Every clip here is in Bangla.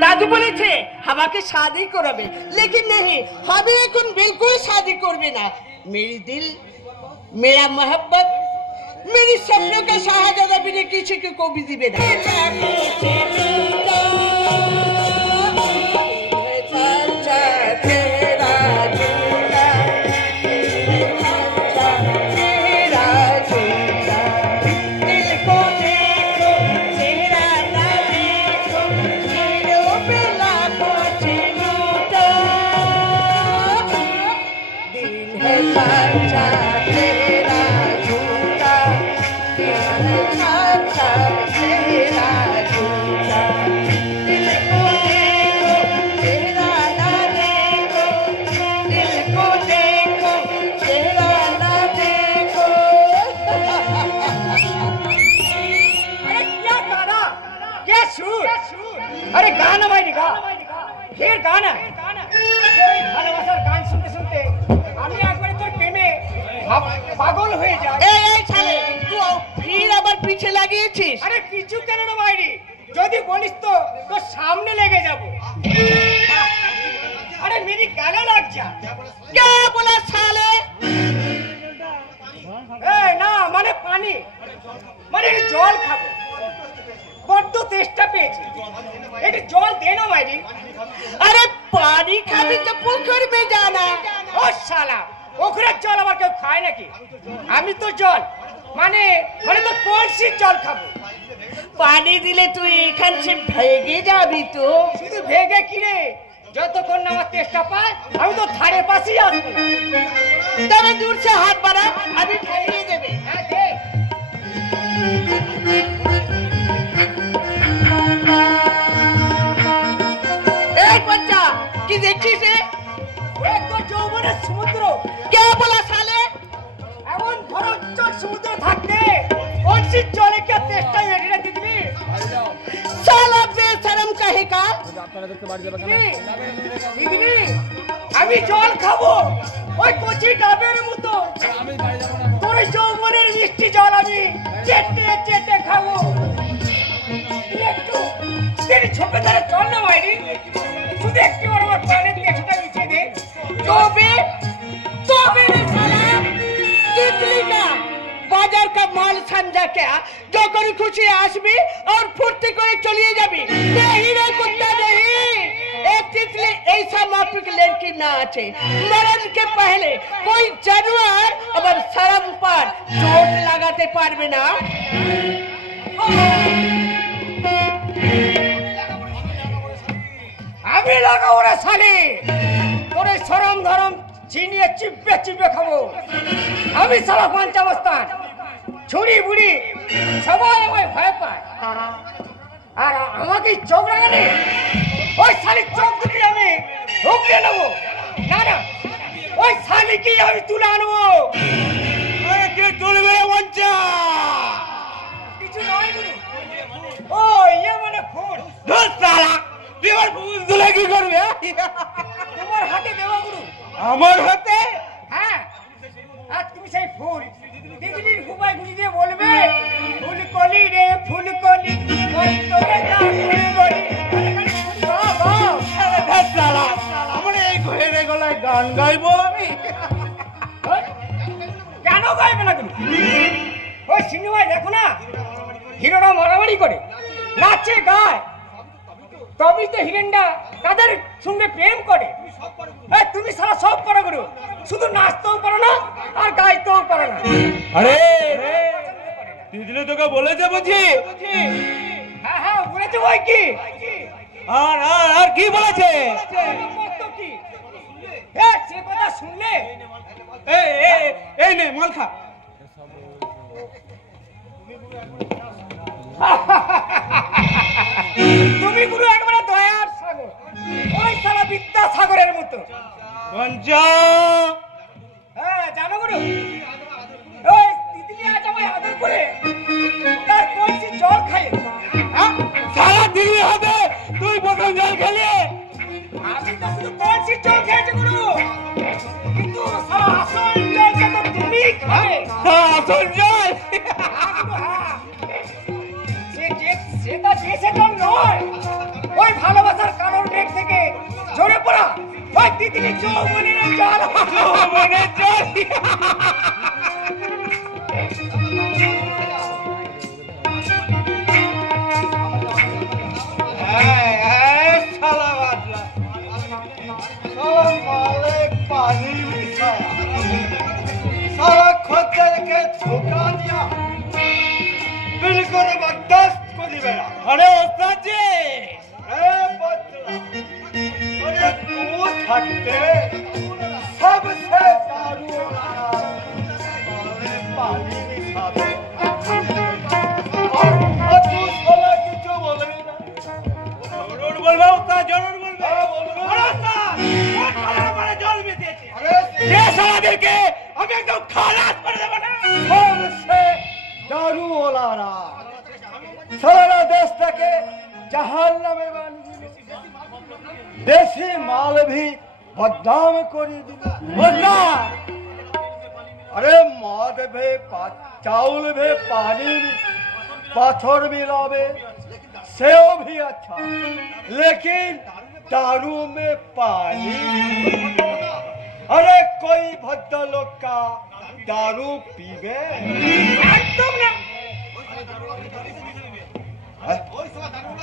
दादू बोले थे हमारे शादी कराबे, लेकिन नहीं, हमें এখন बिल्कुल शादी करबे ना। मेरी दिल, मेरा मोहब्बत, मेरी सपनों का शाहजादा बिना किसी को भी दिबे ना। अरे गाना भाई गा, फिर गाना ভালোবাসার গান শুনতে শুনতে আমি একবারে তোর প্রেমে পাগল হয়ে যাই। এই শালে তুই ফির আবার পিছে লাগিয়েছিস। আরে পিছু কেন না ভাইরি, যদি বলিস তো তোর সামনে লেগে যাব। আরে मेरी গালে লাগ যা। क्या बोला साले? এই না মানে পানি, মানে জল খাবো, বড্ড তেষ্টা পেয়েছে, একটু জল দে না ভাইরি। अरे पानी खाबी तो पोखर में जाना। ও শালা, পোখরের জল আবার কেউ খায় নাকি? আমি তো জল মানে মানে তো কলসির জল খাবো। पानी दिले तू एखान से भेगे जाबी तो। শুধু ভেগে কি রে, যতক্ষণ না আমার তেষ্টা পায় আমি তো ধারে পাশেই আসবো না। तब दूर से हाथ बढ़ा, अभी खाइए देबे। হ্যাঁ দে। ए बच्चा की देखছিস রে? ওই তো যৌবনের সমুদ্র। क्या बोला साले? এমন ভরচ্ছল সমুদ্র থাকতে কলসির জলে কি তেষ্টা এড়িয়ে দিবি? साला बेशरम कहे का। দিদিনি আমি জল খাবো ওই কচি ডাবের মতো। তোর যৌবনের মিষ্টি জল আমি চেটে চেটে খাবো। একটু তেরি ছোপে ধরে চল না ভাইরি, শুধু একটু আমার প্রাণের তেষ্টা মিশিয়ে দে। तो मेरे साला तितली का बाजार का माल समझा क्या? जो करी खुशी आसबी और फुर्ती करे चलिए जाबी। नहीं रे कुत्ता नहीं, एक तितली ऐसा माफिक लड़की ना आछे मरण के पहले कोई जानवर अबर शर्म पर चोट लगाते पारबे ना। আমি লাগাবো রে শালি, তোর সরম ধরম চিনিয়ে চিপে চিপে খাবো। আমি সারা পঞ্চাবস্থান ছুরি বুড়ি সবাই আমায় ভয় পায়, আর আমাকে চোখ রাখানি ওই শালি চোখ দুটি আমি ঢুকিয়ে নেবো। না না, ওই শালিকে আমি তুলে আনবো। কে তুলবে বঞ্চা? কিছু নয় গুরু, ও ইয়ে মানে ফুল। ধুর শালা, তুই আমার ফুল তুলে কি করবে? তোমার হাতে দেওয়া গুরু। আমার হাতে? হ্যাঁ, আর তুমি সেই ফুল দিদির খুবাই গুলি দিয়ে বলবে, ফুল কলি রে ফুল কলি তোরে ডাকুরে বলি। আমার এই ঘরে গলায় গান গাইবো আমি? কেন গাইবে না তুমি? ওই সিনেমায় দেখো না, হিরোরা মারামারি করে নাচে গায়, তবেই তো হিরেনটা তাদের সঙ্গে প্রেম করে। তুমি সারা সব পারো গুরু, শুধু নাচতেও পারো না আর গাইতেও পারো না। আরে তিতলি তোকে বলেছে বুঝি? হ্যাঁ হ্যাঁ বলেছে। ভাই কি আর আর আর কি বলেছে? কি সে কথা শুনলে এই নে মাল খা। তুমি গুরু একবারে দয়ার সাগর, ওই সারা বিদ্যাসাগরের মতো। হ্যাঁ জানো গুরু, ওই তিতলি আজ আমায় আদর করে তার কলসি জল খাইয়ে। সারা দিল্লি হবে তুই প্রথম জল খেলে? আমি তো শুধু কলসি জল খেয়েছি গুরু, কিন্তু ওই তিতলি চৌবনের জল চৌবনের জল साला बादला साला माले पानी मिसाया साला खोदर के धोखा दिया बिल्कुल बर्दाश्त को दी बेटा अरे उस्ताद जी अरे बदला अरे तू थकते सबसे दारू माले पानी मिसाते और तू साला किचो बोले जरूर बोलबे उस्ताद जरूर बोलबे अरे उस्ताद कौन साला हमारे जल में दिए अरे ये साला दिल के हम एकदम खलास कर देबे ना सबसे दारू वाला सारा देश के जहन्नमे बानी देसी माल भी बदनाम करी दी बदनाम अरे मद भे चावल भे पानी भी पाथर भी लावे सेव भी अच्छा लेकिन दारू में पानी अरे कोई भद्दा लोग का दारू पीवे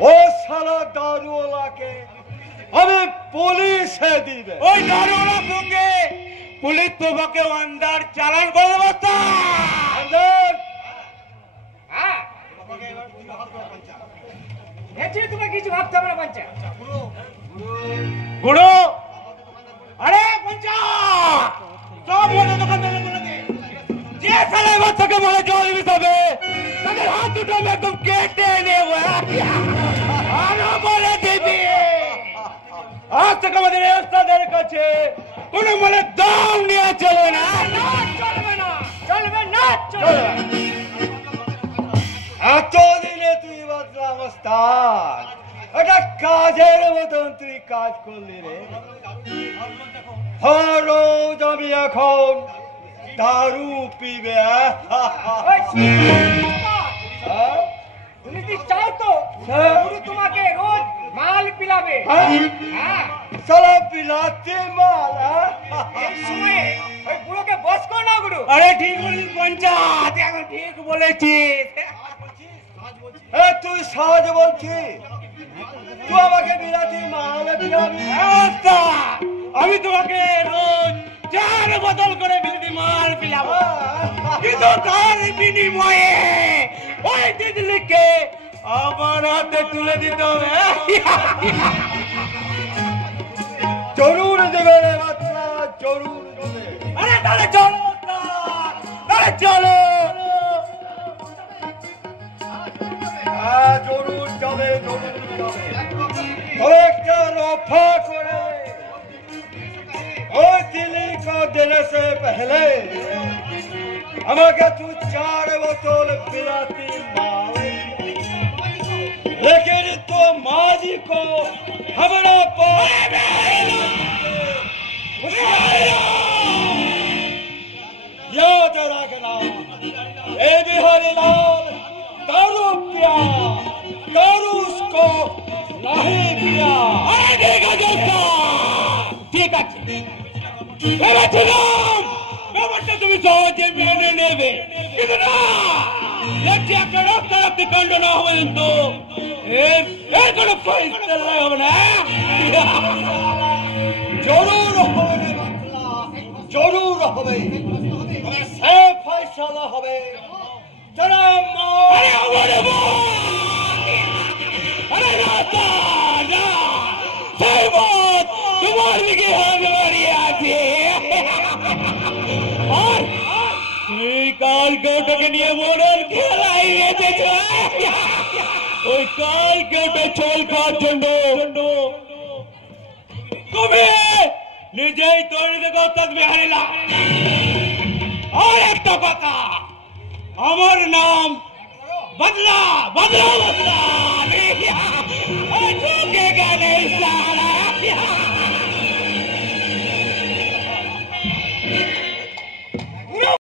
ओ साला दारू वाला के हमें पुलिस है दीवे ओए दारू वाला सुनगे पुलिस तो बके अंदर चालान कर देबो ता अंदर हां এটি তুমি কিছু ভাবতে হবে না পঞ্চা गुरु अरे पंचा सब बोले दোকান থেকে বলে দে যে সালে বাচ্চা के বলে জল বিসাবে তাদের হাত দুটো में एकदम কেটে নেব আর বলে দিবি আজ থেকে আমাদের ওস্তাদের কাছে কোনো বলে দাম নিয়ে চলবে না চলবে না চলবে না চলবে এতদিনে তুই বাদলাম ওস্তাদ এটা কাজের মতন তুই কাজ করলি রে রোজ আমি এখন দারু পিবে তুমি কি চাও তো হ্যাঁ। গুরু তোমাকে রোজ মাল পিলাবে হ্যাঁ সালা পিলাতে মাল এই সময়ে ওই বুড়োকে বস কর না গুরু আরে ঠিক বলেছিস পঞ্চায়েত এখন ঠিক বলেছিস তুই সাজ বলছিস তুই আমাকে বিলাতি মাল পিলাবি আমি তোমাকে রোজ 4 বোতল করে বিলাতি মাল পিলাবো কিন্তু তার বিনিময়ে ওই দিদিকে আমার হাতে তুলে দিতে হবে জরুর দেবে রে বাচ্চা জরুর দেবে আরে তাহলে চলো তাহলে চলো জরুর যাবে জরুর যাবে একটা রফা করে ওই दिल्ली को देने से पहले हमारे तू 4 बोतल पिलाती माल लेकिन तो माजी को हमारा याद रखना ए बिहारी लाल दारू पिया दारू उसको नहीं पिया ठीक है তুমি সহজে মেনে নেবে কিন্তু না দেখছি একটা রক্তারক্তি কাণ্ড না হবে কিন্তু এর কোনো ফয়সালা হবে না জরুর হবে জরুর হবে সে ফয়সালা হবে তারা আরে আমার আরে না না সেই বাত তোমার দিকে হবে আছে আর তুই কালকে ওটাকে নিয়ে মরণ খেলাই রেখেছ ওই কালকে ওটা চল খাওয়ার জন্য তুমি নিজেই তৈরি দেখো বিহারি লাল আর একটা কথা আমার নাম বদলা বদলা বদলা ঠকে গেলে সারা